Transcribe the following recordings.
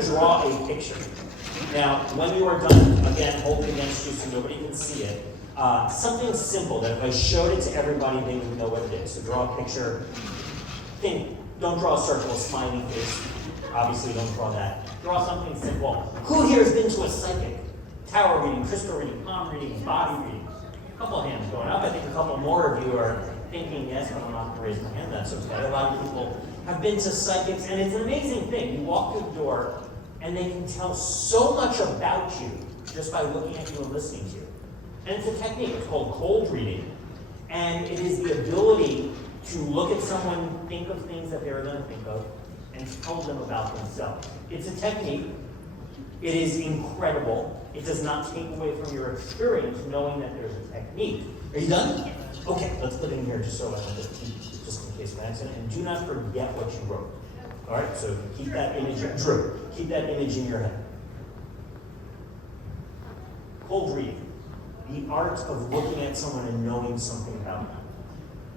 to draw a picture. Now, when you are done, again, hold it against you so nobody can see it. Something simple that if I showed it to everybody, they would know what it is. So draw a picture. Don't draw a circle, a smiley face. Obviously, don't draw that. Draw something simple. Who here has been to a psychic? Tarot reading, crystal reading, palm reading, body reading? A couple of hands going up. I think a couple more of you are thinking yes, but I'm not going to raise my hand. That's okay. A lot of people have been to psychics, and it's an amazing thing. You walk through the door, and they can tell so much about you just by looking at you and listening to you. And it's a technique. It's called cold reading. And it is the ability to look at someone, think of things that they're going to think of, and tell them about themselves. It's a technique. It is incredible. It does not take away from your experience knowing that there's a technique. Are you done? Okay, let's put it in here just so I have to keep, just in case of accident. And do not forget what you wrote. All right, so keep that image, Drew, keep that image in your head. Cold reading. The art of looking at someone and knowing something about them.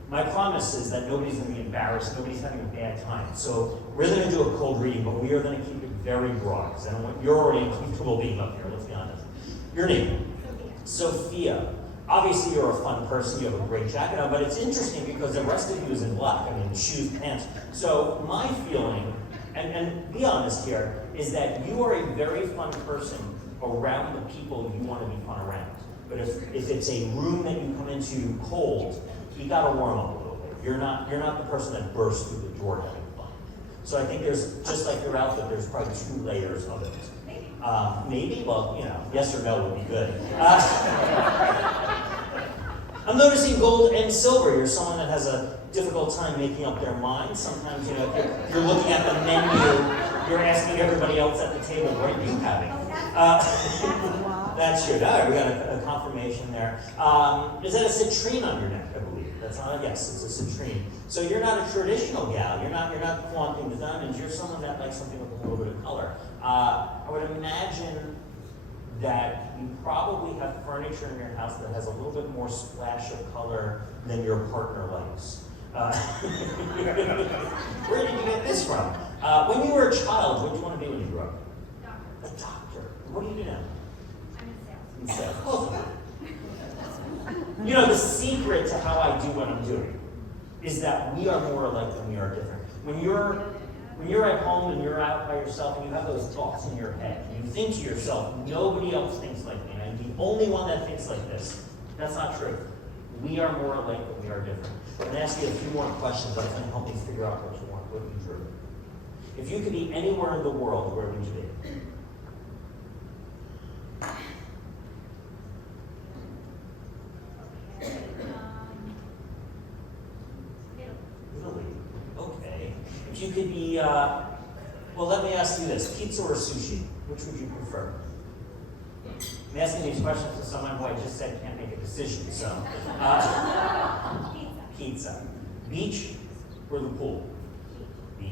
My promise is that nobody's going to be embarrassed, nobody's having a bad time. So we're going to do a cold reading, but we are going to keep it very broad, because I don't want, you're already uncomfortable being up here, let's be honest. Your name? Sophia. Obviously you're a fun person, you have a great jacket on, but it's interesting because the rest of you is in black, I mean shoes, pants. So my feeling, and be honest here, is that you are a very fun person around the people you want to be fun around. But if it's a room that you come into cold, you gotta warm up a little bit. You're not the person that bursts through the door having fun. So I think there's, just like your outfit, there's probably 2 layers of it. Maybe? Well, you know, yes or no would be good. I'm noticing gold and silver. You're someone that has a difficult time making up their mind. Sometimes, you know, if you're looking at the menu, you're asking everybody else at the table, what are you having? That's good. All right, we got a confirmation there. Is that a citrine on your neck, I believe? That's not a yes, it's a citrine. So you're not a traditional gal. You're not flaunting the diamonds. You're someone that likes something with a little bit of color. I would imagine that you probably have furniture in your house that has a little bit more splash of color than your partner likes. Where did you get this from? When you were a child, what did you want to be when you grew up? A doctor. What do you do now? I'm in sales. You know, the secret to how I do what I'm doing is that we are more alike than we are different. When you're at home and you're out by yourself and you have those thoughts in your head, and you think to yourself, nobody else thinks like me, I'm the only one that thinks like this. That's not true. We are more alike than we are different. I'm going to ask you a few more questions that's going to help me figure out what you want, what you drew. If you could be anywhere in the world, where would you be? Italy. Okay. If you could be, well, let me ask you this: pizza or sushi? Which would you prefer? I'm asking these questions to someone who I just said can't make a decision. So, pizza. Beach or the pool? Beach.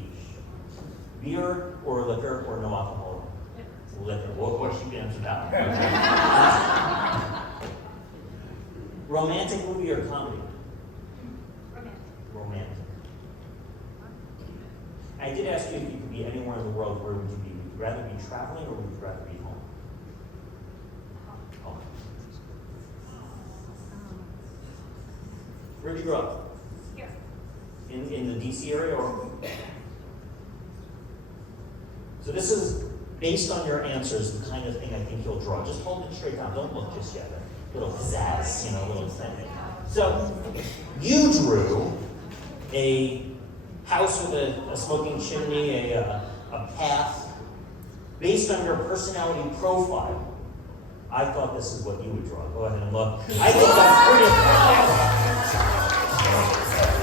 Beer or liquor or no alcohol? Liquor. What should we answer that one? Romantic movie or comedy? Romantic. I did ask you if you could be anywhere in the world, where would you be? Would you rather be traveling or would you rather be home? Home. Where'd you grow up? Here. In the DC area or? So this is based on your answers, the kind of thing I think you'll draw. Just hold it straight down. Don't look just yet. A little pizzazz, you know, a little thing. So you drew a house with a smoking chimney, a path. Based on your personality profile, I thought this is what you would draw. Go ahead and look. I think that's pretty.